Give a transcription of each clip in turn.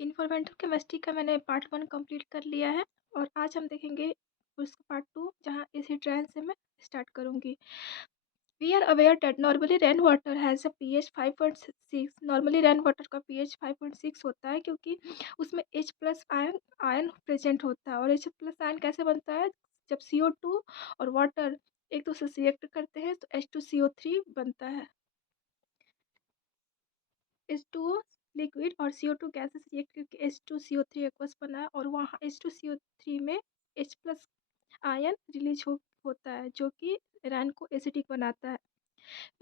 Environmental chemistry का मैंने part 1 complete कर लिया है और आज हम देखेंगे उसका पार्ट 2 जहाँ इसी ट्रेन से मैं स्टार्ट करूँगी। We are aware that normally rain water has a pH 5.6। Normally rain water का पीएच 5.6 होता है क्योंकि उसमें H plus ion ion present होता है। और H प्लस आयन कैसे बनता है? जब CO2 और वाटर एक दूसरे से रिएक्ट करते हैं तो H2CO3 बनता है। H2O लिक्विड और CO2 गैसेस रिएक्ट करके H2CO3 एक्वस बना है और वहाँ H2CO3 में H प्लस आयन रिलीज होता है जो कि रैन को एसिडिक बनाता है।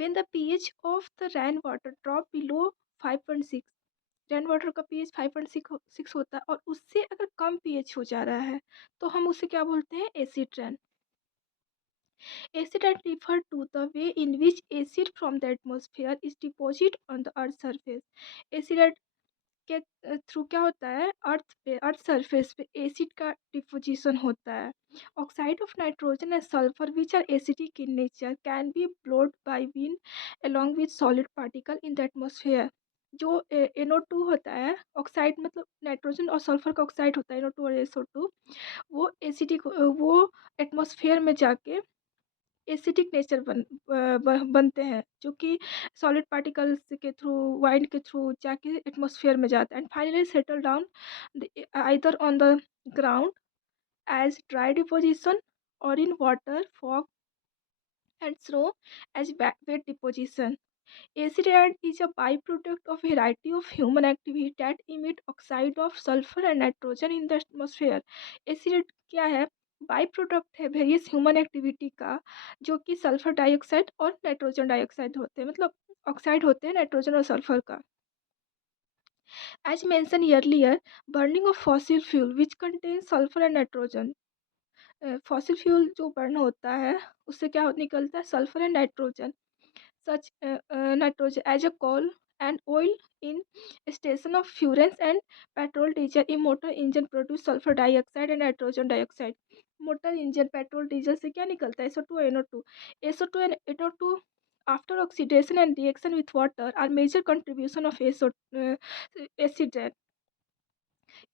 When the pH of the rainwater drop below 5.6, rain water का पीएच 5.6 होता है और उससे अगर कम पीएच हो जा रहा है तो हम उसे क्या बोलते हैं? Acid rain. Acid refer to the way in which acid from the atmosphere is deposited on the earth surface. Acid के थ्रू क्या होता है? अर्थ सरफेस पे एसिड का डिपोजिशन होता है। Oxide of nitrogen and sulphur which are acidic in nature can be blowed by wind along with solid particle in the atmosphere। जो NO2 होता है, ऑक्साइड मतलब नाइट्रोजन और सल्फर का ऑक्साइड होता है NO2 और SO2, वो एसिडिक वो एटमॉस्फेयर में जाके एसिडिक नेचर बनते हैं जो कि सॉलिड पार्टिकल्स के थ्रू वाइंड के थ्रू जाके एटमॉस्फेयर में जाता है and finally settle down either on the ground as dry deposition और in water fog and snow as wet deposition. Acid rain is a byproduct of a variety of human activity that emit oxide of sulfur and nitrogen in the atmosphere। Acid क्या है? By product है various human activity का, जो कि sulphur dioxide और nitrogen dioxide होते हैं, मतलब ऑक्साइड होते हैं नाइट्रोजन और सल्फर का। As mention earlier, burning of fossil fuel which contains sulfur and nitrogen। Fossil fuel जो बर्न होता है उससे क्या निकलता है? Sulphur and nitrogen. such nitrogen as a coal and oil in station of furnace and petrol diesel in motor engine produce sulfur dioxide and nitrogen dioxide। Motor engine petrol diesel से क्या निकलता है? SO2 NO2। SO2 and NO2 after oxidation and reaction with water are major contribution of acid rain।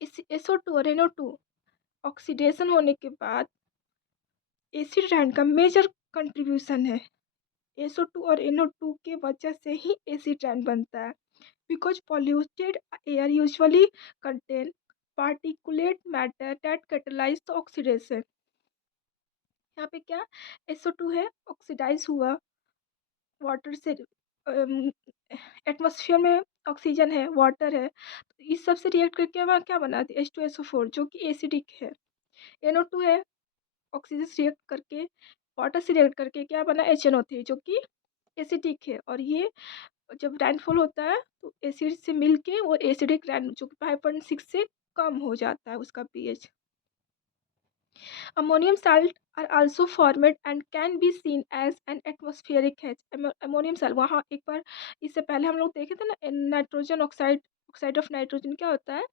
इस SO2 और NO2 oxidation होने के बाद acid रैन का मेजर कंट्रीब्यूशन है। SO2 और NO2 के वजह से ही एसिड रैन बनता है। Because polluted air usually contain particulate matter that catalyse the oxidation. यहाँ पे क्या? SO2 है, ऑक्सीडाइज हुआ वाटर से, एटमॉस्फेयर में ऑक्सीजन है, वाटर है, तो इस सब से रिएक्ट करके वहाँ क्या बनाती है? H2SO4 जो कि एसिडिक है। NO2 है, ऑक्सीजन से रिएक्ट करके वाटर से रिएक्ट करके क्या बना? HNO3 जो कि एसिडिक है। और ये जब रैनफॉल होता है तो एसिड से मिलके वो एसिडिक रैन जो कि 5.6 से कम हो जाता है उसका pH. Ammonium salt are also formed and can be seen as an atmospheric haze. Ammonium salt वहाँ एक बार इससे पहले हम लोग देखे थे ना, nitrogen oxide, oxide of nitrogen क्या होता है?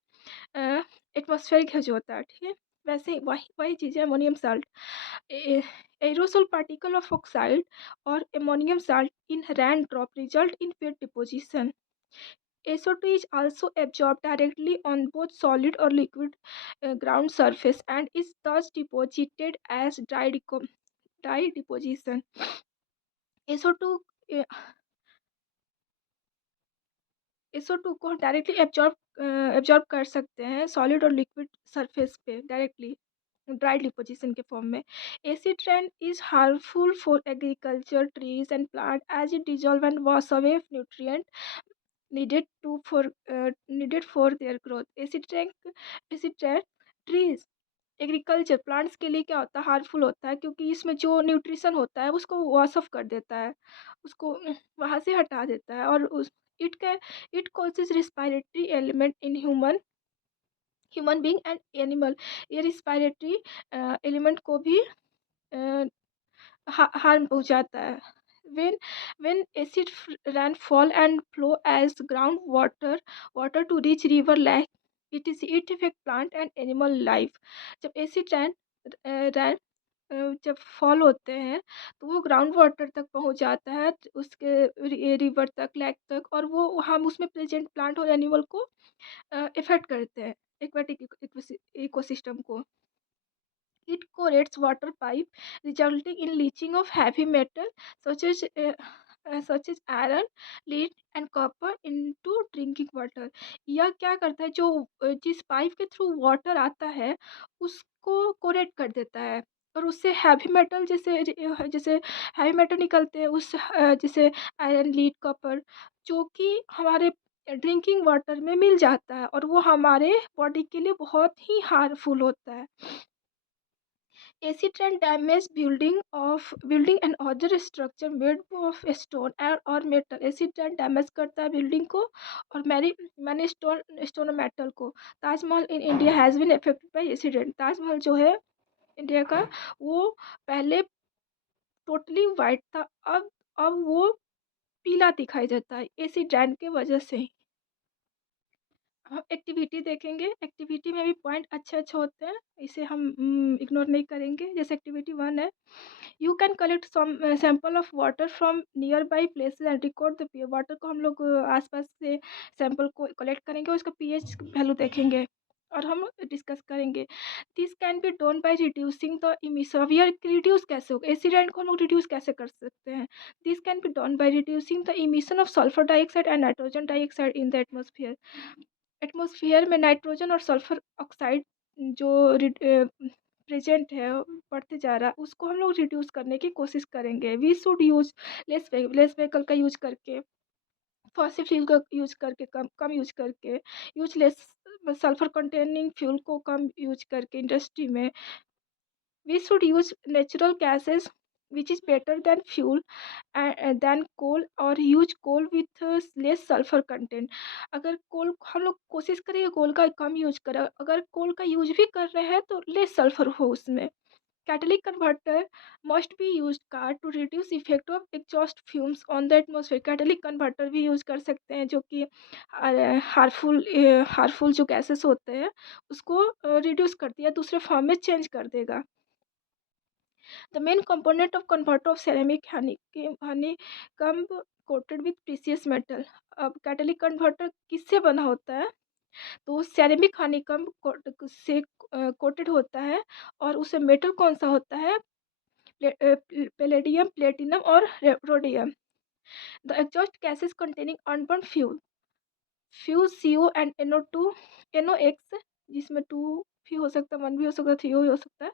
एटमॉस्फेरिक है जो होता है, ठीक है। वैसे ही वही वही चीज़ है ammonium salt. Aerosol particle of oxide और ammonium salt in rain drop result in wet deposition. SO2 is also absorbed directly on both solid or liquid ground surface and is thus deposited as dry deposition। SO2 uh, SO2 को directly absorb कर सकते हैं solid और liquid surface पे directly dry deposition के form में। Acid rain is harmful for agriculture trees and plant as it dissolve and wash away nutrient needed for their growth। Acid rain trees agriculture plants के लिए क्या होता है? Harmful होता है क्योंकि इसमें जो न्यूट्रिशन होता है उसको वॉश ऑफ कर देता है, उसको वहाँ से हटा देता है। और उस it can it causes respiratory element in human being and animal. ये रिस्पायरेटरी एलिमेंट को भी हार्म पहुंचाता है। when when acid rain fall and flow as water to reach river lake, it affect plant and animal life। जब acid रैन जब fall होते हैं तो वो ग्राउंड वाटर तक पहुँच जाता है, उसके रिवर तक, लेक तक, और वो हम उसमें प्रेज़ेंट प्लांट और एनिमल को इफ़ेक्ट करते हैं, एक्वाटिक इकोसिस्टम को। It corrodes water pipe, resulting in leaching of heavy metal such as such as iron, lead and copper into drinking water. यह क्या करता है, जो जिस पाइप के थ्रू वाटर आता है उसको कोरेट कर देता है, और उससे हैवी मेटल जैसे हैवी मेटल निकलते हैं, जैसे आयरन, लीड, कॉपर, जो कि हमारे ड्रिंकिंग वाटर में मिल जाता है, और वो हमारे बॉडी के लिए बहुत ही हार्मफुल होता है। Acid rain damage building and other structure made of stone or metal. Acid rain damage करता है बिल्डिंग को और मैरी मैंने स्टोन और मेटल को। Taj Mahal in India has been affected by acid rain. Taj Mahal जो है इंडिया का, वो पहले टोटली वाइट था, अब वो पीला दिखाई देता है एसिड रेन की वजह से। हम एक्टिविटी देखेंगे, एक्टिविटी में भी पॉइंट अच्छे-अच्छे होते हैं, इसे हम इग्नोर नहीं करेंगे। जैसे एक्टिविटी 1 है, you can collect sample of water from near by places and record the pH. Water को हम लोग आसपास से सैंपल को कलेक्ट करेंगे और उसका पीएच वैल्यू देखेंगे और हम डिस्कस करेंगे। This can be done by reducing the emission. अब यह रिड्यूस कैसे होगा, एसिड रेन को हम लोग रिड्यूस कैसे कर सकते हैं? This can be done by reducing the emission of sulphur dioxide and nitrogen dioxide in the atmosphere. Atmosphere में नाइट्रोजन और सल्फर ऑक्साइड जो प्रेजेंट है, बढ़ते जा रहा है, उसको हम लोग रिड्यूस करने की कोशिश करेंगे। We should use less vehicle का यूज करके, फॉसिल फ्यूल का यूज करके, कम कम यूज करके, use less sulphur containing fuel को कम यूज करके इंडस्ट्री में। We should use natural gases which is better than fuel then coal, और use coal with less sulphur content. अगर कोल हम लोग कोशिश करेंगे कोल का कम यूज करें, अगर कोल का यूज भी कर रहे हैं तो लेस सल्फर हो उसमें। Catalytic converter must be use car to reduce effect of exhaust fumes on the atmosphere. Catalytic converter भी यूज कर सकते हैं, जो कि हार्मफुल जो गैसेस होते हैं उसको रिड्यूस कर दिया, दूसरे फॉर्म में चेंज कर देगा। The main component of converter of ceramic honeycomb coated with precious metal। अब कैटलिक कन्वर्टर किससे बना होता है, तो सेरेमिक हनीकम्ब से कोटेड होता है, और उसमें मेटल कौन सा होता है, पैलेडियम, प्लेटिनम और rhodium. The exhaust gases containing unburn fuse CO and NOx, जिसमें 2 भी हो सकता है, 1 भी हो सकता है, 3 भी हो सकता है।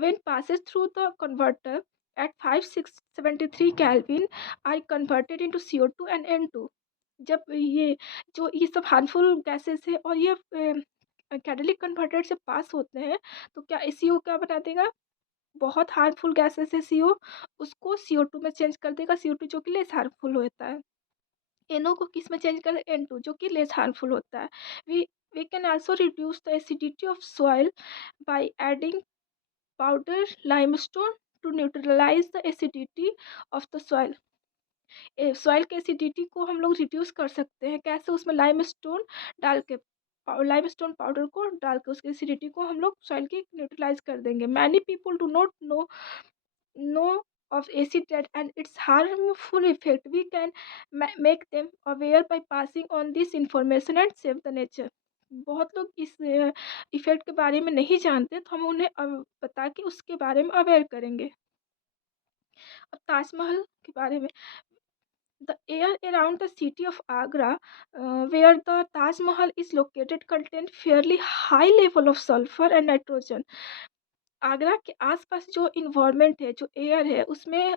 When passes through the converter at 5673 kelvin are converted into CO2 and N2। जब ये सब हार्मफुल गैसेस है और ये कैटलिक कन्वर्टर से पास होते हैं, तो क्या CO क्या बना देगा, बहुत हार्मफुल गैसेस है CO, उसको CO2 में चेंज कर देगा, CO2 जो कि लेस हार्मफुल होता है। NO को किस में चेंज कर, N2 जो कि लेस हार्मफुल होता है। We we can also reduce the acidity of soil by adding powder limestone to neutralise the acidity of the soil. Soil के एसिडिटी को हम लोग रिड्यूस कर सकते हैं, कैसे, उसमें लाइमस्टोन डाल के, लाइमस्टोन पाउडर को डाल के उसकी एसिडिटी को हम लोग सॉइल की न्यूट्रलाइज कर देंगे। Many people do not know of acid rain and its harmful effect. We can make them aware by passing on this information and save the nature। बहुत लोग इस इफेक्ट के बारे में नहीं जानते, तो हम उन्हें बता के उसके बारे में अवेयर करेंगे। अब ताजमहल के बारे में, the air around the city of Agra, where the Taj Mahal is located, contain fairly high level of sulfur and nitrogen। Agra के आसपास जो इन्वायरमेंट है, जो एयर है, उसमें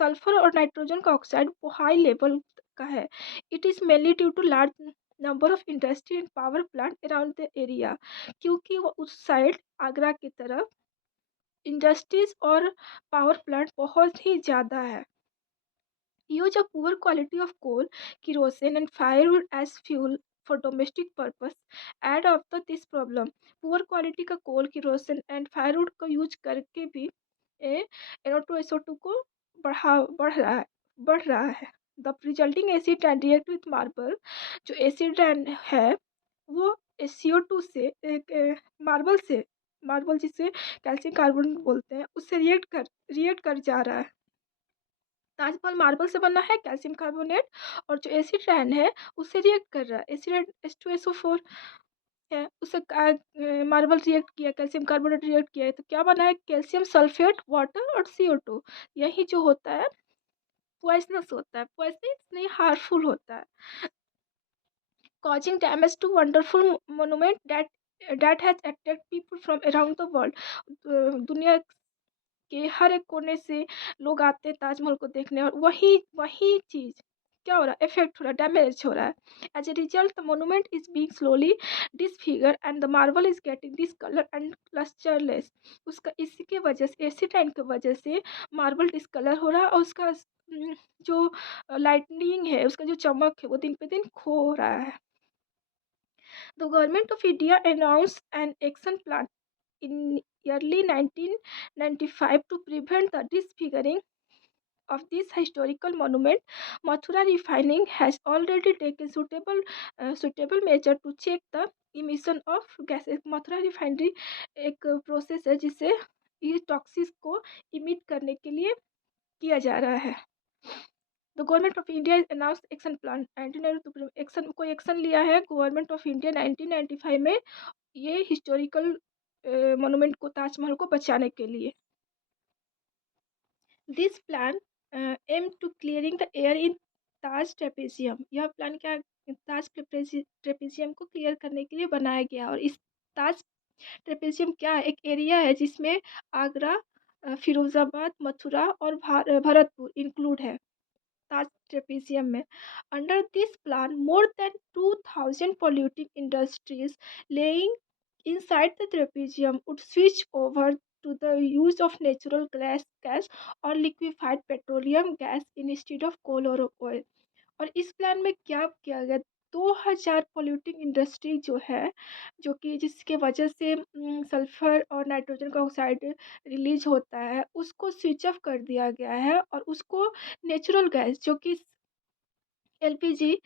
सल्फर और नाइट्रोजन का ऑक्साइड हाई लेवल का है। It is mainly due to large number of industry and power plant around the area, क्योंकि वो उस साइड आगरा की तरफ इंडस्ट्रीज और पावर प्लांट बहुत ही ज़्यादा है। Use of poor quality of coal, kerosene, and firewood as fuel for domestic purpose add up to this problem। Poor quality का कोल, केरोसिन एंड फायरवुड का यूज करके भी NO2 SO2 को बढ़ रहा है। The resulting acid and react with marble. जो acid है वो CO2 से, मार्बल से मार्बल जिसे कैल्शियम कार्बोनेट बोलते हैं, उससे रिएक्ट कर जा रहा है। ताजमहल मार्बल से बना है, कैल्शियम कार्बोनेट, और जो एसिड रैन है उससे रिएक्ट कर रहा है। एसिड H2SO4 है, उससे मार्बल रिएक्ट किया, कैल्शियम कार्बोनेट रिएक्ट किया है, तो क्या बना है, कैल्शियम सल्फेट, वाटर और CO2। यही जो होता है पॉइजनस होता है, पॉइजनस नहीं, हार्मफुल होता है, causing damage to wonderful monument that has attracted people from around the world। दुनिया के हर एक कोने से लोग आते हैं ताजमहल को देखने, और वही वही चीज क्या हो रहा है, इफेक्ट हो रहा है, डैमेज हो रहा है। As a result the monument is being slowly disfigure and the marble is getting discolour and lustreless. उसका इसी के वजह से, एसिटाइन की वजह से मार्बल डिसकलर हो रहा है, और उसका जो लाइटनिंग है, उसका जो चमक है, वो दिन पे दिन खो रहा है। The government of India announced an action plan in early 1995 to prevent the disfiguring of this historical monument. Mathura Refining has already taken suitable measure to check the emission of gases। Mathura refinery एक process है जिससे ये toxins को emit करने के लिए किया जा रहा है। The government of India announce action plan 1992, action कोई एक्शन लिया है गवर्नमेंट ऑफ इंडिया 1995 में, ये हिस्टोरिकल मोनुमेंट को, ताजमहल को बचाने के लिए। This plan aim to clearing the air in Taj trapezium. यह प्लान क्या, ताज ट्रेपेजियम को क्लियर करने के लिए बनाया गया। और इस ताज ट्रेपेजियम क्या है, एक एरिया है जिसमें आगरा, फिरोजाबाद, मथुरा और भरतपुर इंक्लूड है ताज ट्रेपेजियम में। Under this plan more than 2000 polluting industries laying inside the trapezium would switch over to the use of natural gas or liquefied petroleum gas instead of coal or oil। और इस plan में क्या किया गया, 2000 polluting industry जो है, जो कि जिसके वजह से सल्फर और नाइट्रोजन का ऑक्साइड रिलीज होता है, उसको स्विच ऑफ कर दिया गया है, और उसको नेचुरल गैस जो कि एलपीजी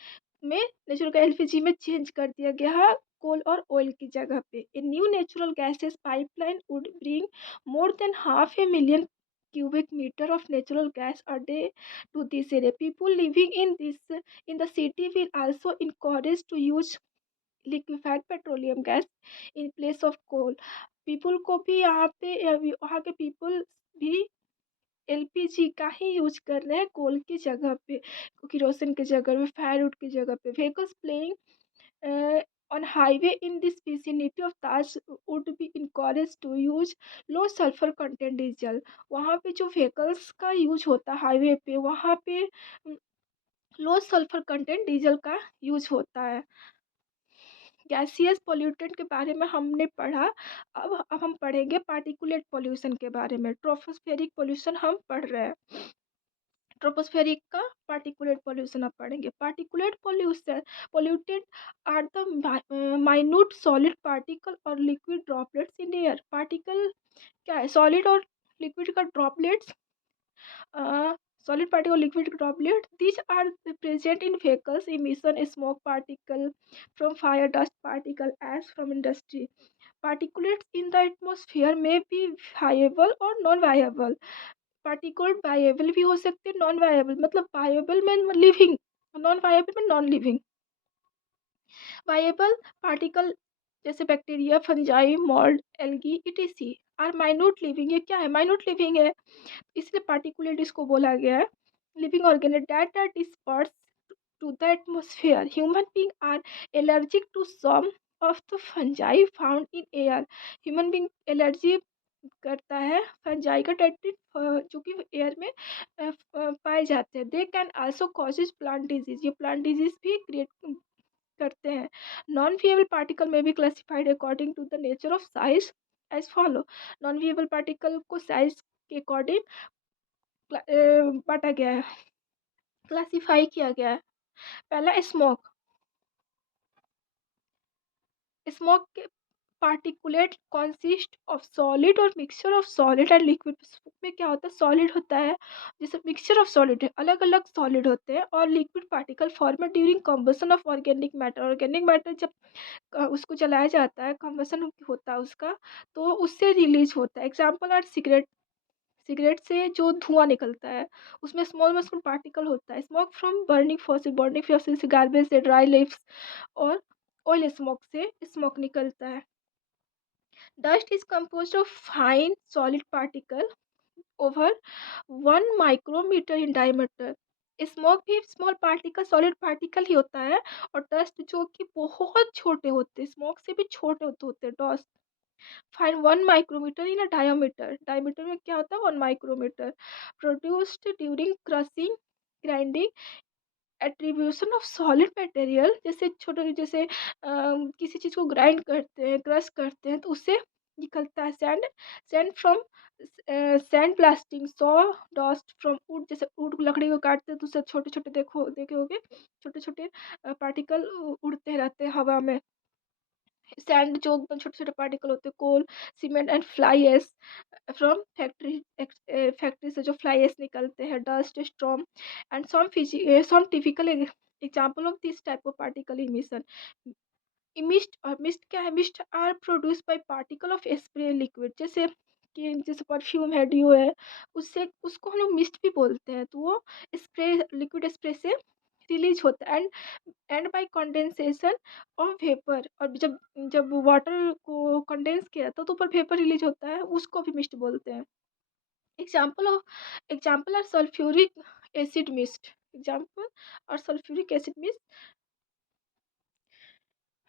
में, नेचुरल गैस एलपीजी में चेंज कर दिया गया है, कोल और ऑयल की जगह पे। A new natural gases pipeline would bring more than 500,000 cubic meter of natural gas a day to this area। People living in the city will also encouraged to use liquefied petroleum gas in place of coal। People को भी यहाँ पे, वहाँ के people भी LPG का ही use कर रहे हैं कोल की जगह पे, किरोसिन की जगह पे, फायरवुड की जगह पे। Vehicles playing on highway in this vicinity of Taj would be encouraged to use low sulfur content diesel। वहाँ पे जो व्हीकल्स का यूज होता है हाईवे पे, वहाँ पे लो सल्फर कंटेंट डीजल का यूज होता है। गैसियस पोल्यूटेंट के बारे में हमने पढ़ा। अब हम पढ़ेंगे पार्टिकुलेट पोल्यूशन के बारे में। ट्रोपोस्फेरिक पोल्यूशन हम पढ़ रहे हैं, ट्रोपोस्फेरिक का पार्टिकुलेट पोल्यूशन अब पढ़ेंगे। Particulate pollution polluted are the minute solid particle और liquid droplets in air. Particle क्या है, सॉलिड और लिक्विड का droplets, solid particle liquid droplet, these are present in vehicles emission, smoke particle from fire, dust particle, ash from industry। particulates in the atmosphere may be viable or non viable। Particle viable भी हो सकते हैं, non वायेबल, मतलब वायेबल में living, non viable में non living. Viable particle जैसे bacteria, fungi, mould, algae etc are minute living. ये क्या है, माइन्यूट लिविंग है, इसलिए पार्टिकुलेट इसको बोला गया है। Living organic that are disperse to the atmosphere. Human being are allergic to some of the fungi found in air. Human being allergy करता है फंजाई का टेट्रिट, जो कि एयर में पाए जाते हैं। They can also causes plant disease. ये प्लांट डिजीज भी क्रिएट करते हैं। नॉन विएबल पार्टिकल में भी classified according to the nature of size as follow. Non viable particle को साइज के अकॉर्डिंग बांटा गया है, क्लासिफाई किया गया है। पहला स्मोक, स्मोक के पार्टिकुलेट कंसिस्ट ऑफ सॉलिड और mixture of solid and liquid. में क्या होता है, सॉलिड होता है, जैसे मिक्सचर ऑफ सॉलिड है, अलग अलग सॉलिड होते हैं, और liquid particle form during combustion of organic matter. Organic matter जब उसको जलाया जाता है, कम्बसन होता है उसका, तो उससे रिलीज होता है। Example are cigarette. सिगरेट से जो धुआं निकलता है, उसमें स्मॉल स्मॉल पार्टिकल होता है। स्मोक फ्रॉम बर्निंग फॉसिल से, गार्बेज से, ड्राई लीव्स और ऑयल स्मोक से स्मोक निकलता है। Dust is composed of fine solid particle over 1 micrometer in diameter. Smoke भी स्मॉल पार्टिकल, सॉलिड पार्टिकल ही होता है। और डस्ट जो कि बहुत छोटे होते हैं, स्मोक से भी छोटे होते हैं dust. Fine 1 micrometer in a diameter. Diameter में क्या होता है, 1 micrometer। Produced during crushing, grinding, attribution of solid material. जैसे छोटे, जैसे किसी चीज़ को ग्राइंड करते हैं, क्रश करते हैं, तो उससे निकलता है sand. Sand from sand blasting, saw dust from would. जैसे वुड, लकड़ी को काटते हैं तो उससे छोटे छोटे, देखे होगे, छोटे छोटे पार्टिकल उड़ते रहते हैं हवा में। सैंड जो एकदम छोटे छोटे पार्टिकल होते हैं। Coal, cement and fly ash from factory से जो फ्लाई एश निकलते हैं। Dust storm and some typical example of this type of particle emission. Mist, और मिस्ट क्या है, mist are produce by particle of spray liquid. जैसे कि जैसे परफ्यूम है, डिओ है, उससे उसको हम लोग मिस्ट भी बोलते हैं। तो वो स्प्रे, लिक्विड स्प्रे से रिलीज होता है। And bye condensation of vapour. और जब जब वाटर को कंडेंस किया जाता है तो ऊपर वेपर रिलीज होता है, उसको भी मिस्ट बोलते हैं। Example of example are sulphuric acid mist. Example और sulphuric acid mist,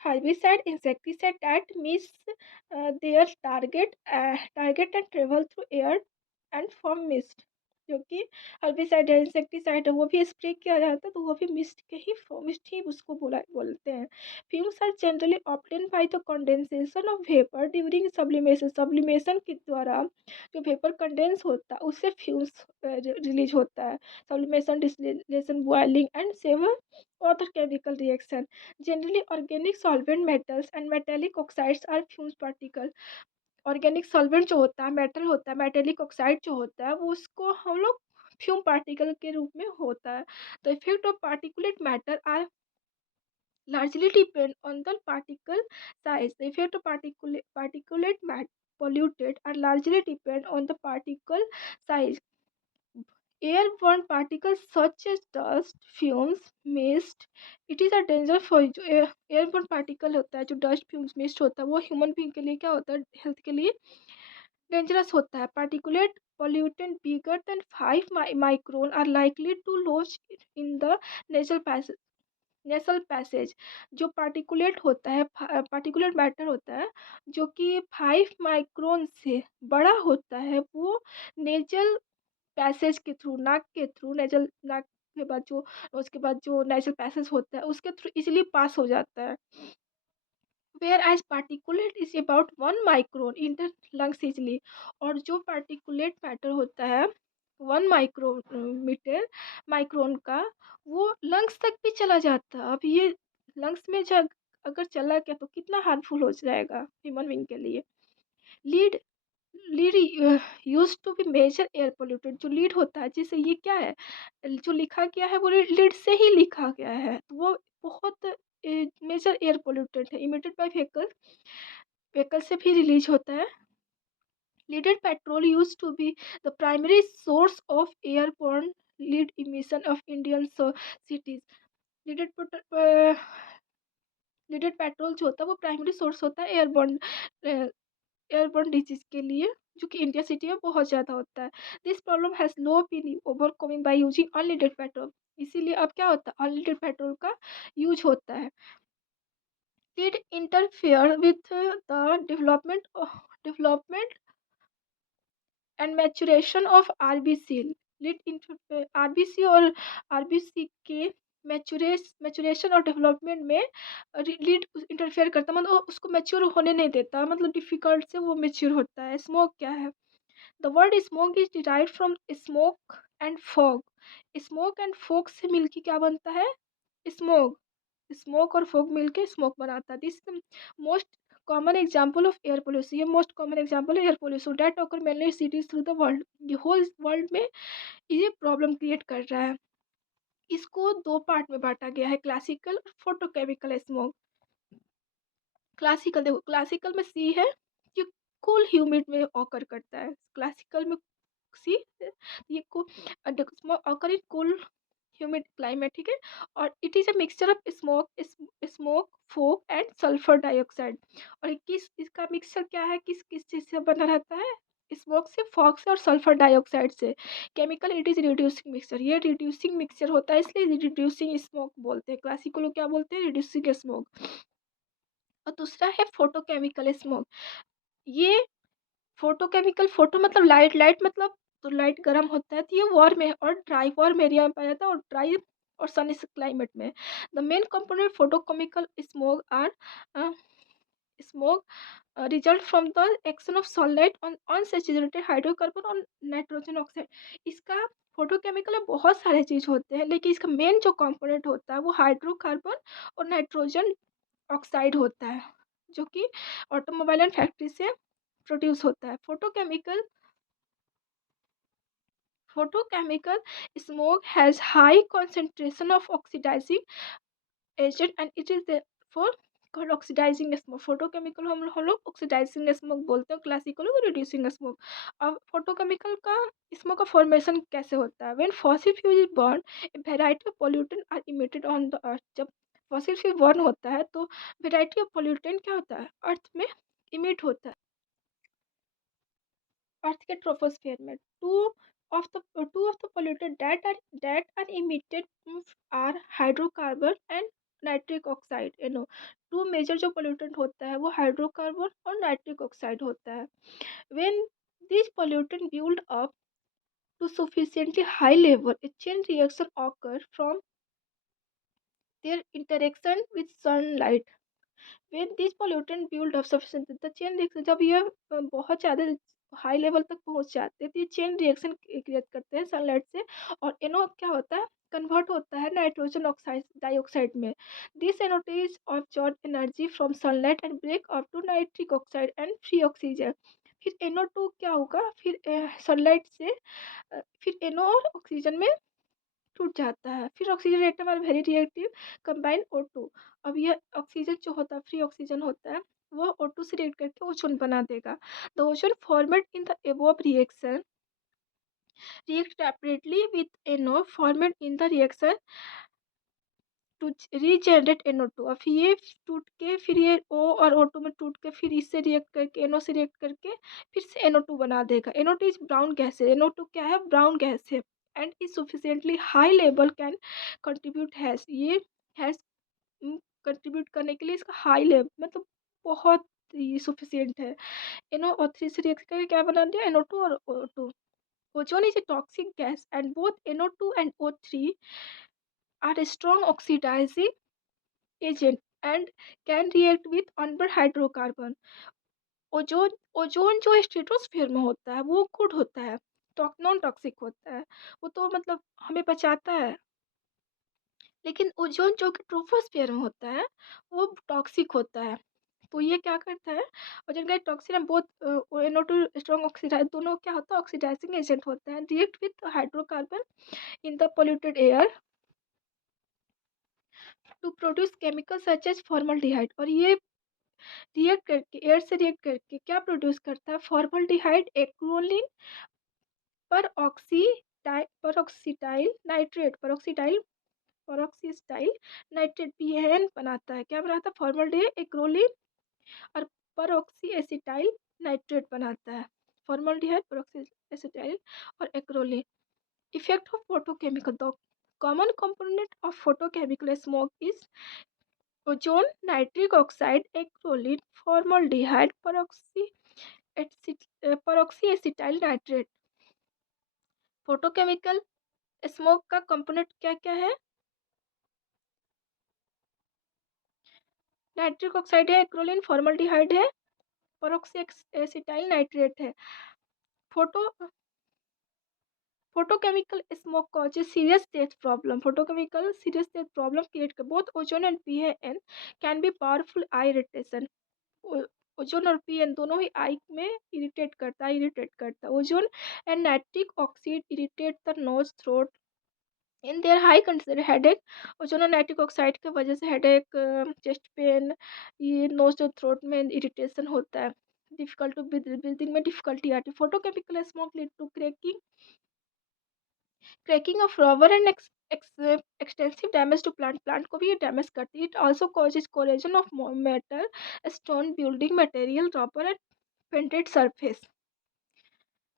herbicide, insecticide that miss their target and travel through air and form mist। जो कि हर्बिसाइड है, इंसेक्टिसाइड है, वो भी स्प्रे किया जाता है तो वो भी मिस्ट ही उसको बोलते हैं। Fumes are generally obtain by the condensation of vapour during sublimation. Sublimation के द्वारा जो वेपर कंडेंस होता है उससे फ्यूम्स रिलीज होता है। Sublimation, distillation, boiling and seven other chemical reaction। Generally, organic solvent metals and metallic oxides are fumes particle। Organic solvent जो होता है, मेटल होता है, मेटेलिक ऑक्साइड जो होता है, वो उसको हम लोग फ्यूम पार्टिकल के रूप में होता है। The effect of particulate matter are largely depend on the particle size। The effect of particulate polluted are largely depend on the particle size। Airborne particles such as dust, fumes, mist, it is a danger for जो airborne particle होता है, जो dust, fumes, mist होता है, वो human being के लिए क्या होता है, हेल्थ के लिए डेंजरस होता है। Particulate pollutant bigger than 5 micron are likely to lodge in the nasal passage। Nasal passage. जो पार्टिकुलेट होता है, पार्टिकुलेट मैटर होता है, जो कि 5 माइक्रोन से बड़ा होता है, वो नेजल पैसेज के थ्रू, नाक के थ्रू, नेजल, नाक के बाद जो, उसके बाद जो नेजल पैसेज होता है उसके थ्रू इजीली पास हो जाता है। Where as particulate is about 1 micron enter lungs easily. और जो पार्टिकुलेट मैटर होता है 1 माइक्रोमीटर माइक्रोन का, वो लंग्स तक भी चला जाता है। अब ये लंग्स में जब अगर चला गया तो कितना हार्मफुल हो जाएगा ह्यूमन बींग के लिए। Lead lead use to be major air polluted. जो लीड होता है, जैसे ये क्या है, जो लिखा गया है वो लीड से ही लिखा गया है, तो वो बहुत मेजर एयर पोल्यूटेड है, इमिटेड बाय व्हीकल, व्हीकल से भी रिलीज होता है। Leaded petrol use to be the primary source of airborne lead emission of Indian cities. Leaded leaded petrol जो होता है वो प्राइमरी सोर्स होता है एयरबोर्न डिजीज के लिए, जो कि इंडिया सिटी में बहुत ज़्यादा होता है। This problem has no been overcoming by using unleaded petrol. इसीलिए अब क्या होता है, अनलीडेड पेट्रोल का यूज होता है। Did interfere with the development and maturation of RBC। RBC और आरबीसी के मैचुरेशन और डेवलपमेंट में लीड इंटरफेयर करता है, मतलब उसको मैच्योर होने नहीं देता, मतलब डिफिकल्ट से वो मैच्योर होता है। स्मोक क्या है, the word smog is derived from smoke and fog. Smoke and fog से मिलके क्या बनता है, स्मोक। स्मोक और फॉग मिलके स्मोक बनाता है। This most common example of air pollution, ये मोस्ट कॉमन एग्जाम्पल है air pollution that occur mainly cities through the world. ये होल वर्ल्ड में ये प्रॉब्लम क्रिएट कर रहा है। इसको दो पार्ट में बांटा गया है, क्लासिकल और फोटोकेमिकल स्मोक। क्लासिकल देखो, क्लासिकल में सी है ये कूल ह्यूमिड में ऑकर करता है। क्लासिकल में सी ये को smog occur in cool humid climate, ठीक है। और it is a mixture of smoke fog and sulphur dioxide. और ये किस इसका मिक्सचर क्या है, किस किस चीज से बना रहता है, स्मोक से, फॉग से और सल्फर डाइऑक्साइड से। Chemical it is reducing mixture, ये रिड्यूसिंग मिक्सचर होता है इसलिए रिड्यूसिंग स्मोक बोलते हैं। क्लासिकल को क्या बोलते हैं, रिड्यूसिंग स्मोक। और दूसरा है फोटोकेमिकल स्मोक। ये फोटोकेमिकल, फोटो मतलब लाइट, लाइट मतलब तो लाइट गर्म होता है, तो ये वार्म है और ड्राई वार्म एरिया में पाया जाता है और ड्राई और सनी क्लाइमेट में। The main component photochemical smog are smog result from the action of sunlight on unsaturated hydrocarbon और नाइट्रोजन ऑक्साइड। इसका फोटोकेमिकल में बहुत सारे चीज होते हैं, लेकिन इसका मेन जो कंपोनेंट होता है वो हाइड्रोकार्बन और नाइट्रोजन ऑक्साइड होता है, जो कि ऑटोमोबाइल एंड फैक्ट्री से प्रोड्यूस होता है। Photochemical smoke has high concentration of oxidizing agent and it is therefore called oxidizing smoke। Photochemical हम लोग ऑक्सीडाइजिंग स्मोक बोलते हैं, क्लासिकल को रिड्यूसिंग स्मोक। अब फोटोकेमिकल का स्मोक का फॉर्मेशन कैसे होता है, when fossil fuel is burn a variety of pollutant are emitted on the earth. जब फॉसिल फ्यूल बर्न होता है तो वेराइटी ऑफ पोल्यूटेंट क्या होता है, अर्थ में इमिट होता है, अर्थ के ट्रोपोस्फेयर में। Two of the polluted that are emitted are hydrocarbon and nitric oxide, NO। Two major जो पोल्यूटेंट होता है वो हाइड्रोकार्बन और नाइट्रिक ऑक्साइड होता है। When these pollutant build up to sufficiently high level, a chain reaction occur from their interaction with sunlight। when these pollutant build up sufficient, the chain reaction, जब ये बहुत ज़्यादा हाई लेवल तक पहुंच जाते हैं तो ये चेन रिएक्शन क्रिएट करते हैं सनलाइट से, और एनो क्या होता है, कन्वर्ट होता है नाइट्रोजन ऑक्साइड डाइऑक्साइड में। दिस एनोटेज absorb energy from sunlight and break up to nitric oxide and free oxygen. फिर NO2 क्या होगा, फिर सनलाइट से फिर NO और ऑक्सीजन में टूट जाता है। फिर oxygen atom are very reactive combine O2। अब ये ऑक्सीजन जो होता है, फ्री ऑक्सीजन होता है, वो O2 से रिएक्ट करके ओजोन बना देगा। The ozone formed in the above reaction react rapidly with NO formed in the reaction to regenerate NO2। अब ये टूट के फिर ये O और O2 में टूट के फिर इससे रिएक्ट करके NO से रिएक्ट करके फिर से NO2 बना देगा। NO2 इज ब्राउन गैस है, NO2 क्या है, ब्राउन गैस है। And is sufficiently high level can contribute has, ये हैज कंट्रीब्यूट करने के लिए इसका हाई लेवल मतलब बहुत ही सफिशिएंट है। NO3 से रिएक्ट करके क्या बना दिया, NO2 और O2। Ozone is a toxic gas and both NO2 and O3 are strong oxidizing agent and can react with onward hydrocarbon। Ozone ozone जो स्ट्रेटोस्फेयर में होता है वो गुड होता है, नॉन टॉक्सिक होता है, वो तो मतलब हमें बचाता है। लेकिन ओजोन जो कि ट्रोपोस्फेयर में होता है वो टॉक्सिक होता है। तो ये क्या करता है, ओजोन का टॉक्सिन बहुत NO2 स्ट्रॉन्ग ऑक्सीडाइज, दोनों क्या होता है, ऑक्सीडाइजिंग एजेंट होता है, react with hydrocarbon in the polluted air to produce chemical such as formaldehyde. और ये रिएक्ट करके, एयर से रिएक्ट करके क्या प्रोड्यूस करता है, फॉर्मल्डिहाइड, एक्रोलिन, पर ऑक्सीटाइल नाइट्रेट, परोक्सीस्टाइल नाइट्रेट PAN बनाता है। क्या बनाता है, फॉर्मल्डिहाइड, एक्रोलिन और परऑक्सी एसिटाइल नाइट्रेट बनाता है। फॉर्मल्डिहाइड, परऑक्सी एसिटाइल और acrolein. Effect of photochemical, the common component of photochemical smoke is ozone, nitric oxide, acrolein, formaldehyde, peroxy acetyl nitrate. Photochemical smoke का कंपोनेंट क्या क्या है, नाइट्रिक ऑक्साइड है, acrolein, formaldehyde है, peroxy acetyl nitrate है। Photo photochemical smoke causes serious death problem। Photochemical serious death problem create कर both ozone and PAN can be powerful eye irritation. Ozone और PAN दोनों ही eye में irritate करता है। Ozone and nitric oxide irritate the nose throat in their high consider headache. Ozone और nitric oxide की वजह से हेडेक, चेस्ट पेन, ये नोज और थ्रोट में इरिटेशन होता है। डिफिकल्ट टू ब्रीदिंग में डिफिकल्टी आती है। Photochemical smoke lead to cracking of rubber and extensive damage to plant को भी ये डैमेज करती है। It also causes corrosion of metal, stone, building material, rubber and painted surface.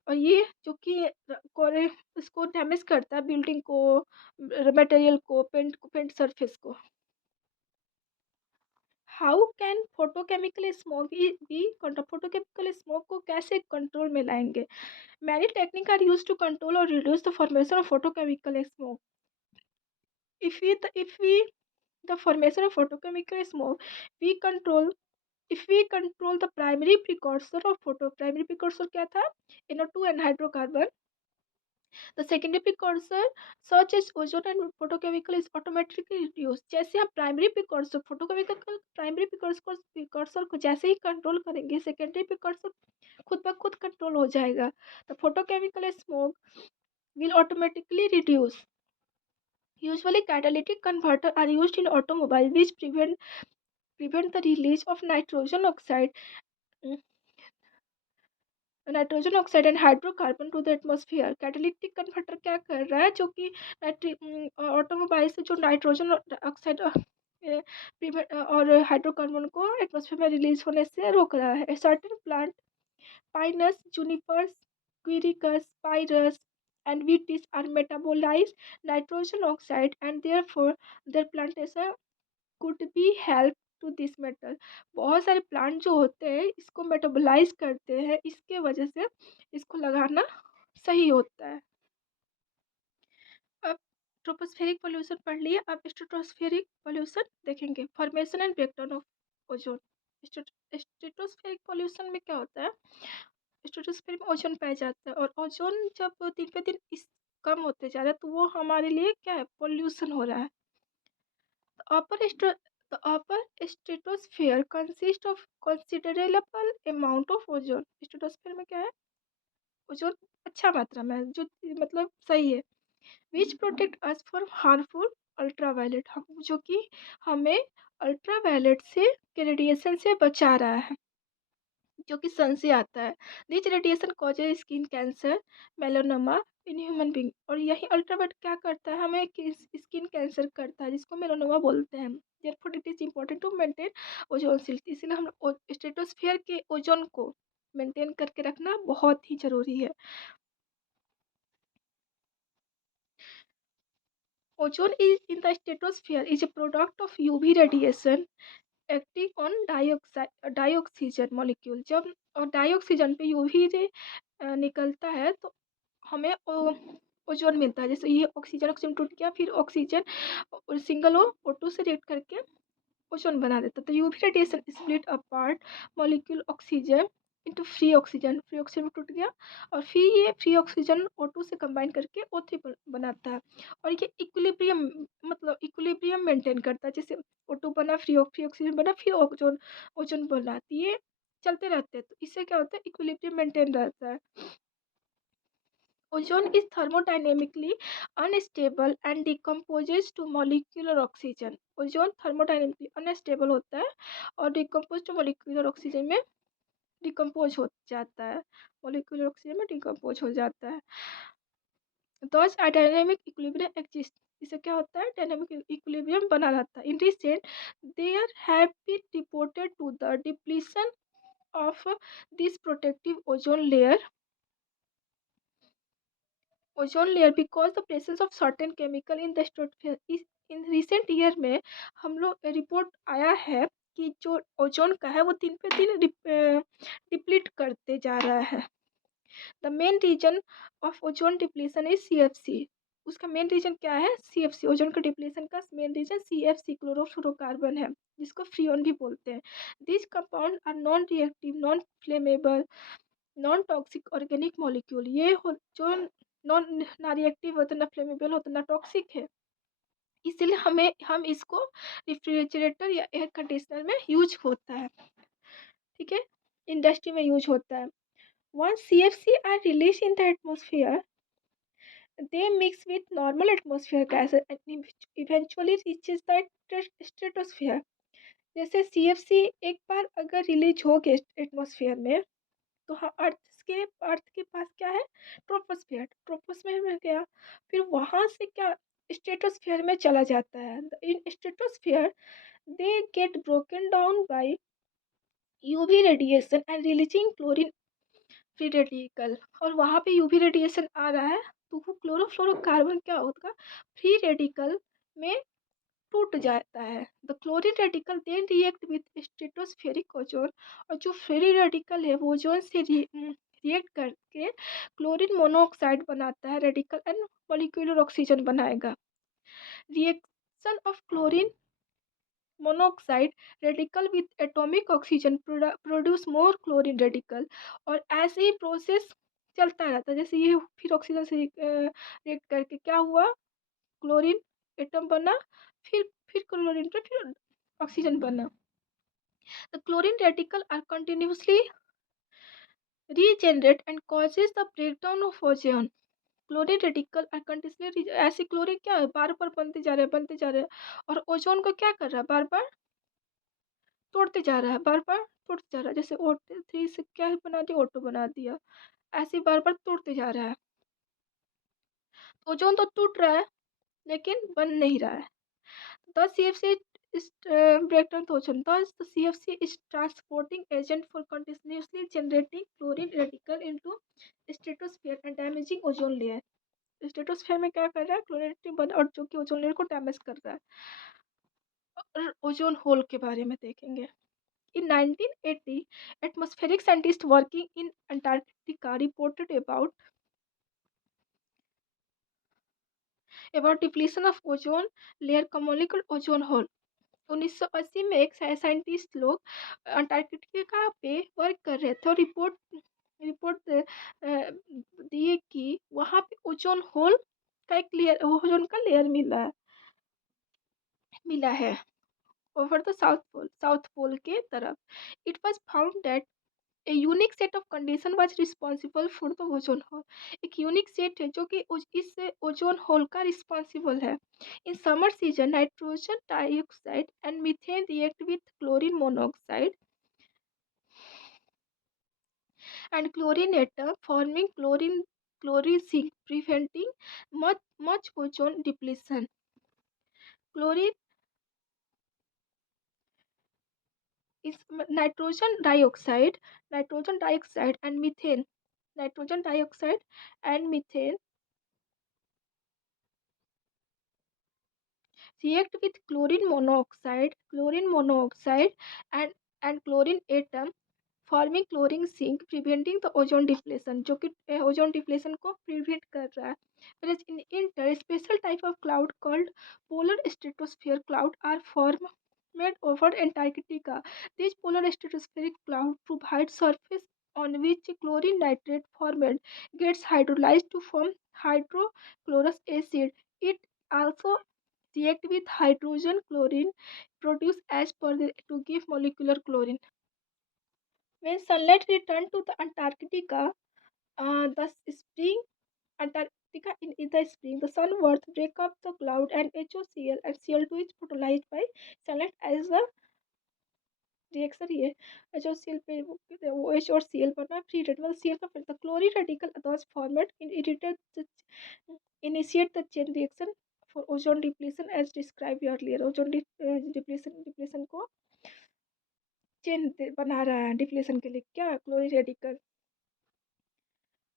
और ये जो कि कोरे इसको डैमेज करता है, बिल्डिंग को, मटेरियल को, पेंट सरफेस को। How can photochemical smoke be control? Photochemical smoke को कैसे कंट्रोल में लाएंगे? Many technique are use to control और reduce the formation of photochemical smoke. If we the formation of photochemical smoke, we control if we control the primary precursor of photo, primary precursor क्या था? NO2 and hydrocarbon. The secondary precursor such as ozone and photochemical is automatically reduced. जैसे आप primary precursor photochemical primary precursor को जैसे ही control करेंगे, secondary precursor खुद ब खुद कंट्रोल हो जाएगा। The photochemical smoke will automatically reduce. Usually, catalytic converter are used in automobile, which prevent the release of mm, nitrogen oxide and hydrocarbon to the atmosphere. Catalytic converter क्या कर रहा है, जो कि ऑटोमोबाइल से जो नाइट्रोजन ऑक्साइड और hydrocarbon को एटमॉस्फेयर में रिलीज होने से रोक रहा है। Certain plant, Pinus, Juniperus, Quercus, Pyrus and vitis are metabolize nitrogen oxide, and therefore their plantation could be help to this metal. बहुत सारे प्लांट जो होते हैं इसको मेटाबोलाइज करते हैं, इसके वजह से इसको लगाना सही होता है। अब ट्रोपोस्फेरिक पोल्यूशन पढ़ लिए, अब स्ट्रेटोस्फेरिक पोल्यूशन देखेंगे। Formation and breakdown of ozone. Stratospheric pollution में क्या होता है? स्ट्रेटोस्फेयर में ओजोन पाया जाता है, और ओजोन जब दिन पे दिन इस कम होते जा रहा है तो वो हमारे लिए क्या है? पोल्यूशन हो रहा है। upper stro- the upper stratosphere consists of considerable amount of ozone। Stratosphere में क्या है? ओजोन अच्छा मात्रा में है, जो मतलब सही है। विच protect us from harmful ultraviolet, हम जो कि हमें अल्ट्रावायलेट से के रेडिएशन से बचा रहा है, जो कि सन से आता है। This radiation causes skin cancer, melanoma in human being. और यही अल्ट्रावायलेट क्या करता है? हमें स्किन कैंसर करता है, जिसको मेलानोमा बोलते हैं। Therefore it is important to maintain ozone shield. इसलिए हम स्ट्रेटोस्फेयर के ओजोन को मेंटेन करके रखना बहुत ही जरूरी है। Ozone is in the stratosphere is a product of UV radiation acting on dioxygen molecule. जब और डाइऑक्सीजन पे यूवी रे निकलता है तो हमें ओजोन मिलता है। जैसे ये ऑक्सीजन ऑक्सीजन टूट गया, फिर ऑक्सीजन सिंगल O2 से रिएक्ट करके ओजोन बना देता है। तो UV radiation split apart molecule oxygen into free oxygen में टूट गया, और फिर ये फ्री ऑक्सीजन O2 से कंबाइन करके O3 बनाता है। और ये इक्विलिब्रियम मतलब इक्विलिब्रियम मेंटेन करता है। जैसे O2 बना, फ्री ऑक्सीजन बना, फिर ओजोन ओजोन बना, तो ये चलते रहते हैं। तो इससे क्या होता है? इक्विलिब्रियम मेंटेन रहता है। Ozone is thermodynamically unstable and decomposes to molecular oxygen। Ozone thermodynamically unstable होता है और डिकम्पोज टू मोलिकुलर ऑक्सीजन में डिकम्पोज हो जाता है, मोलिकुलर ऑक्सीजन में डिकम्पोज हो जाता है। दस डायनामिक इक्विलिब्रियम एग्जिस्ट। इससे क्या होता है? डायनामिक इक्विलिब्रियम बना रहता है। In recent there have been reported to the depletion of this protective ozone layer because the presence of certain chemical in the stratosphere. In recent year में हम लोग रिपोर्ट आया है कि जो ओजोन का है वो दिन पे दिन डिप्लीट करते जा रहा है। The main reason of ozone depletion is CFC। उसका मेन रीजन क्या है? CFC। ओजोन का डिप्लीशन का मेन रीजन CFC क्लोरोफ्लोरोकार्बन है, जिसको फ्रियोन भी बोलते हैं। This compound are non reactive, non flammable, non toxic organic molecule. ये जो नॉन ना रिएक्टिव होता, ना फ्लेमेबल होता, ना टॉक्सिक है, इसलिए हम इसको रेफ्रिजरेटर या एयर कंडीशनर में यूज होता है। ठीक है, इंडस्ट्री में यूज होता है। Once CFC are released in the atmosphere, they mix with normal atmosphere gases and eventually reaches the stratosphere. जैसे CFC एक बार अगर रिलीज हो गए एटमॉस्फेयर में, तो हाँ, अर्थ के पास क्या है, ट्रोपोस्फियर, ट्रोपोस्फियर में गया, फिर वहां से क्या, स्ट्रेटोस्फियर में चला जाता है। In stratosphere they get broken down by UV radiation and releasing chlorine free radical. और वहां पे यूवी रेडिएशन आ रहा है, तो वो क्लोरोफ्लोरोकार्बन क्या होगा, फ्री रेडिकल में टूट जाता है। The chlorine radical then react with stratospheric ozone, और जो फ्री रेडिकल है वो ओजोन से रिएक्ट करके क्लोरीन मोनोऑक्साइड बनाता है रेडिकल एंड मॉलिक्यूलर ऑक्सीजन बनाएगा। Reaction of chlorine monoxide radical with atomic oxygen produce more chlorine radical. और ऐसे ही प्रोसेस चलता रहता है। जैसे ये फिर ऑक्सीजन से रिएक्ट करके क्या हुआ, क्लोरीन एटम बना, फिर क्लोरीन पे फिर ऑक्सीजन बना। The chlorine radical are continuously regenerate and causes the breakdown of ozone. Chlorine radical are continuously, ऐसे क्लोरीन क्या है, बार बार बनते जा रहे हैं, और ओजोन को क्या कर रहा है, बार बार तोड़ते जा रहा है, बार बार तोड़ते जा रहा है। जैसे O3 से क्या बना दिया, O2 बना दिया, ऐसे बार बार तोड़ते जा रहा है। ओजोन तो टूट रहा है लेकिन बन नहीं रहा है। The CFC is breakdown to ozone. Thus, the CFC is transporting agent for continuously generating chlorine radical into stratosphere and damaging ozone layer. Stratosphere में क्या कर रहा है, क्लोरीन बन, और जो कि ओजोन लेयर को डैमेज कर रहा है। और ओजोन होल के बारे में देखेंगे। In 1980, atmospheric scientists working in Antarctica reported about depletion of ozone layer का molecule ozone hole। 1980 में एक साइंटिस्ट लोग अंटार्कटिका पे वर्क कर रहे थे, और रिपोर्ट रिपोर्ट दिए कि वहां पे ओजोन होल का एक लेयर, ओजोन का लेयर मिला है ओवर द साउथ पोल के तरफ। It was found that A unique set of condition was responsible for the ozone hole। एक यूनिक सेट है जो कि इस ओजोन होल का रिस्पॉन्सिबल है। In summer season nitrogen dioxide and methane react with chlorine monoxide and chlorine atom forming chlorine sink preventing much ozone depletion। Chlorine is nitrogen dioxide and methane, nitrogen dioxide and methane react with chlorine monoxide and chlorine atom forming chlorine sink preventing the ozone depletion, जो कि ozone depletion को prevent कर रहा है। Whereas in inter special type of cloud called polar stratosphere cloud are formed over Antarctica। These polar stratospheric cloud provide surface on which chlorine nitrate formed gets hydrolyzed to form hydrochlorous acid। It also react with hydrogen chlorine produced as per to give molecular chlorine। When sunlight returned to the Antarctica, the spring Antarctica in the spring, the sun worth break up the cloud and HOCl and Cl2 is photolyzed by sunlight as a reaction here। HOCl पे वो H और Cl बना, free radical Cl का फिर the chlorine radical thus formed initiate the chain reaction for ozone depletion as described earlier। ozone depletion को chain बना रहा है डिप्लेशन के लिए, क्या, क्लोरीन रेडिकल।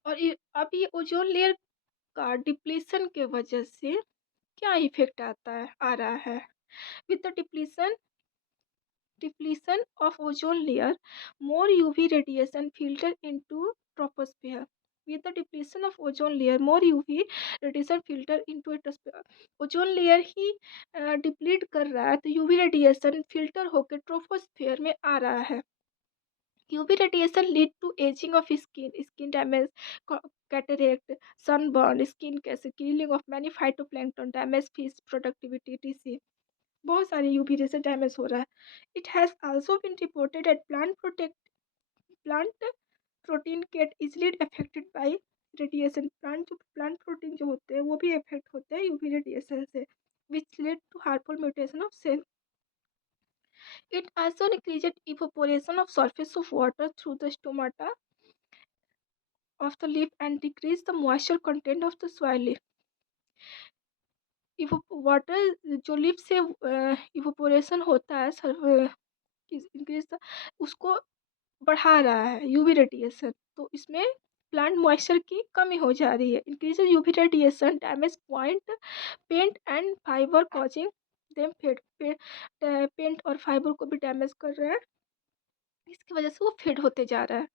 और ये अब ये ओजोन लेयर का डिप्लेशन के वजह से क्या इफेक्ट आ रहा है। With the depletion of ozone layer more UV radiation filter into troposphere। with the depletion of ozone layer more UV radiation filter into atmosphere। Ozone layer ही डिप्लीट कर रहा है, तो यूवी रेडिएशन फिल्टर होकर troposphere में आ रहा है। UV radiation lead to aging of skin damage, cataract, sunburn, skin cancer, killing of many phytoplankton, damage fish productivity, etc। बहुत सारे यूवी रे से डैमेज हो रहा है। It has also been reported at plant plant protein get easily affected by radiation. Plant protein जो होते हैं वो भी अफेक्ट होते हैं यूवी रेडिएशन से, which led to harmful mutation of cell. It also increases evaporation of surface of water through the stomata of the leaf and decrease the moisture content of the soil leaf. Water जो leaf से evaporation होता है increase उसको बढ़ा रहा है UV radiation, तो इसमें प्लांट मॉइस्चर की कमी हो जा रही है। Increase UV radiation damage point paint and fibre causing them fade. Paint और फाइबर को भी डैमेज कर रहा है, इसकी वजह से वो फेड होते जा रहा है।